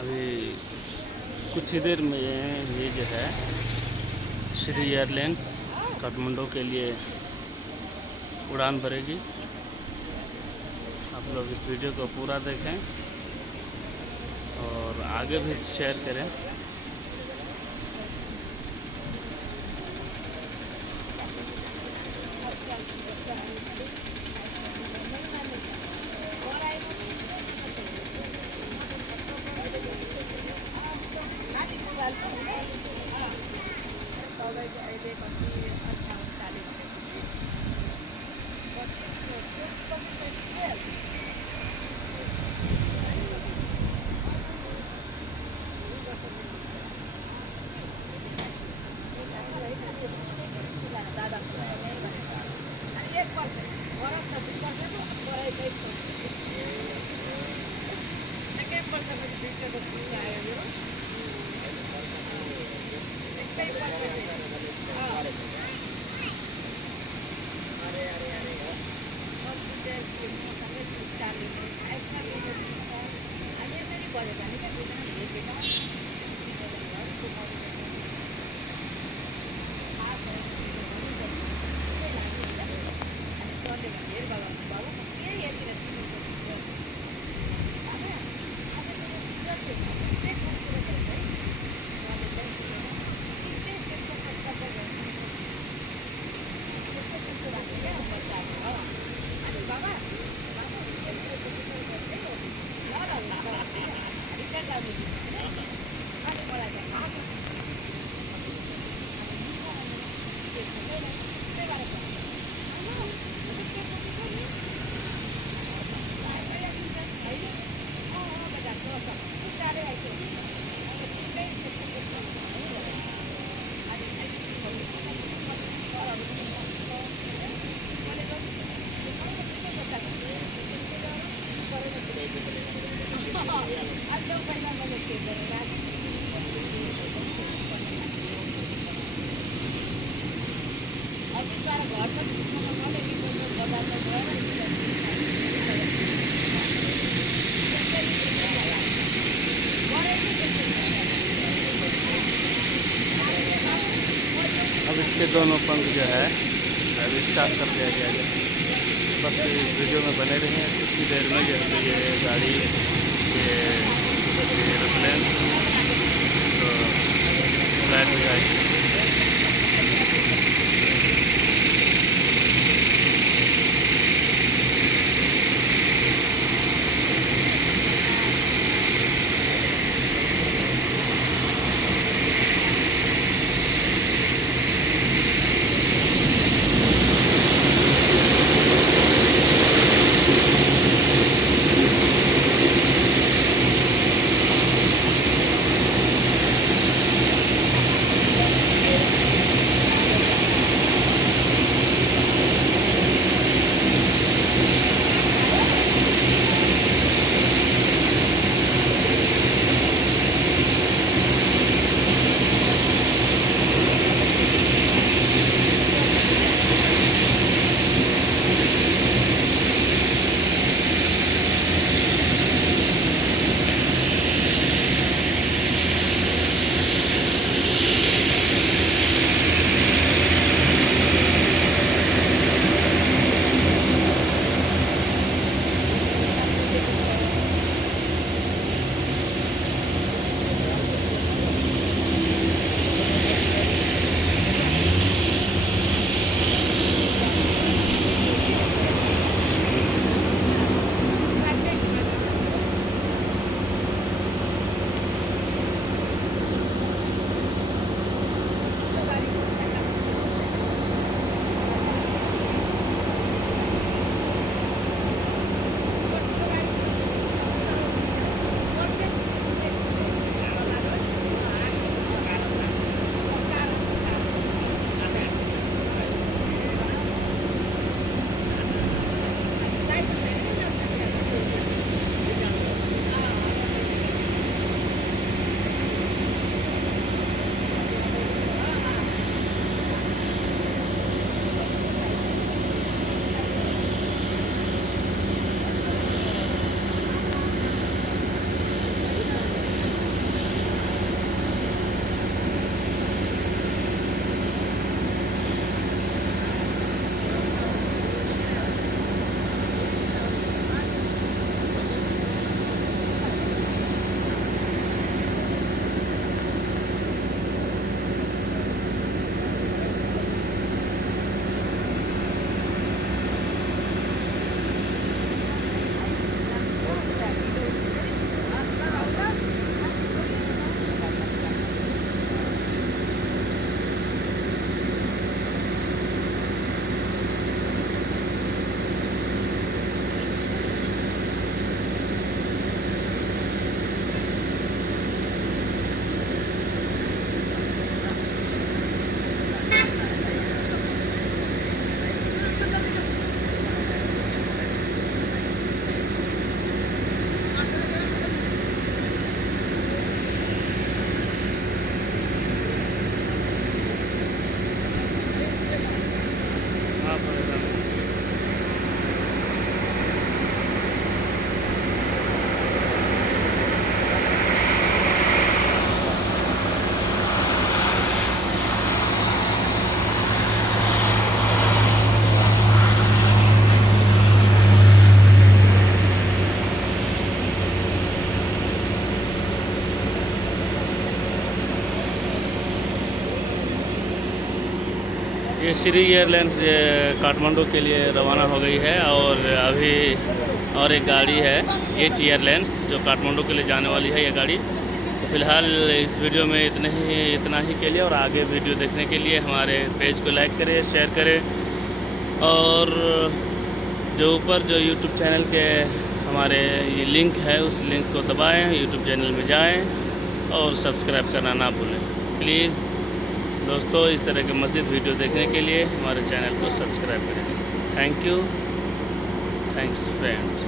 अभी कुछ ही देर में ये जो है श्री एयरलाइंस काठमांडू के लिए उड़ान भरेगी। आप लोग इस वीडियो को पूरा देखें और आगे भी शेयर करें। अब इसके दोनों पंख जो है अभी स्टार्ट कर दिया गया है। बस इस वीडियो में बने रहें। कुछ ही देर में जो है ये गाड़ी ये एरोप्लेन तो फ्लाइट हो जाएगी। ये श्री एयरलाइंस काठमांडू के लिए रवाना हो गई है और अभी और एक गाड़ी है एच एयरलाइंस जो काठमांडू के लिए जाने वाली है ये गाड़ी। तो फ़िलहाल इस वीडियो में इतना ही के लिए, और आगे वीडियो देखने के लिए हमारे पेज को लाइक करें, शेयर करें, और जो ऊपर जो यूट्यूब चैनल के हमारे ये लिंक है उस लिंक को दबाएं, यूट्यूब चैनल में जाएं और सब्सक्राइब करना ना भूलें प्लीज़। दोस्तों इस तरह के मज़ीद वीडियो देखने के लिए हमारे चैनल को सब्सक्राइब करें। Thank you, thanks friends.